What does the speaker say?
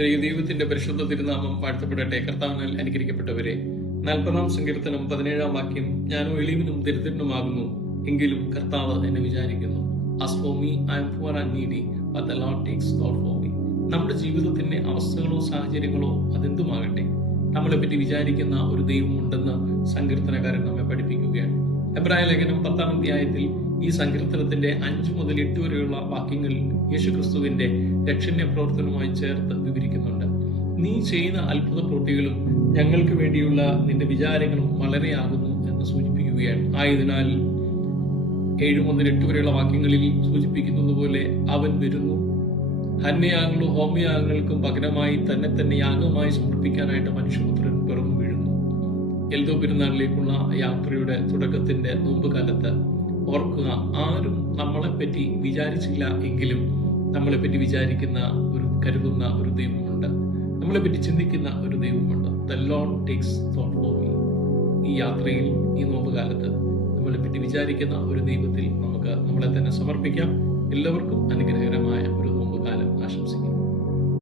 ദൈവത്തിന്റെ പരിശുദ്ധ തിരുനാമം വാഴ്ത്തപ്പെടട്ടെ. കർത്താവിനാൽ അനുഗ്രഹിക്കപ്പെട്ടവരെ, 40-ാം സങ്കീർത്തനം 17-ാം വാക്യം, ഞാനോ എളിയവനും ദരിദ്രനുമാകുന്നു, എങ്കിലും കർത്താവ് എന്നെ വിചാരിക്കുന്നു. As for me, I am poor and needy, but the Lord takes thought for me. നമ്മുടെ ജീവിതത്തിന്റെ അവസ്ഥകളോ സാഹചര്യങ്ങളോ അതെന്തുമാകട്ടെ, നമ്മളെപ്പറ്റി വിചാരിക്കുന്ന ഒരു ദൈവം ഉണ്ടെന്ന് സങ്കീർത്തനക്കാരൻ നമ്മെ പഠിപ്പിക്കുകയാണ്. എബ്രായ ലേഖനം 10-ാം അധ്യായത്തിൽ ഈ സങ്കീർത്തനത്തിന്റെ 5 മുതൽ 8 വരെയുള്ള വാക്യങ്ങൾ യേശുക്രിസ്തുവിന്റെ രക്ഷണ്യ പ്രവർത്തനവുമായി ചേർത്ത് വിവരിക്കുന്നുണ്ട്. നീ ചെയ്യുന്ന അത്ഭുത പ്രവൃത്തികളും ഞങ്ങൾക്ക് വേണ്ടിയുള്ള നിന്റെ വിചാരങ്ങളും വളരെയാകുന്നു എന്ന് സൂചിപ്പിക്കുകയാണ്. ആയതിനാൽ 7 മുതൽ 8 വരെയുള്ള വാക്യങ്ങളിൽ സൂചിപ്പിക്കുന്നത് പോലെ അവൻ വരുന്നു, ഹന്യയാഗങ്ങളും ഹോമയാഗങ്ങൾക്കും പകരമായി തന്നെ യാഗമായി സമർപ്പിക്കാനായിട്ട് മനുഷ്യപുത്രൻ പിറന്നു വീഴുന്നു. എൽദോ പെരുന്നാളിലേക്കുള്ള യാത്രയുടെ തുടക്കത്തിന്റെ നോമ്പ് കാലത്ത് ഓർക്കുക, ആരും നമ്മളെപ്പറ്റി വിചാരിച്ചില്ല എങ്കിലും നമ്മളെപ്പറ്റി വിചാരിക്കുന്ന കരുതുന്ന ഒരു ദൈവമുണ്ട്, നമ്മളെപ്പറ്റി ചിന്തിക്കുന്ന ഒരു ദൈവമുണ്ട്. The Lord takes thought for me. ഈ യാത്രയിൽ, ഈ നോമ്പ് കാലത്ത് നമ്മളെപ്പറ്റി വിചാരിക്കുന്ന ഒരു ദൈവത്തിൽ നമുക്ക് നമ്മളെ തന്നെ സമർപ്പിക്കാം. എല്ലാവർക്കും അനുഗ്രഹകരമായ ഒരു നോമ്പ് കാലം ആശംസിക്കുന്നു.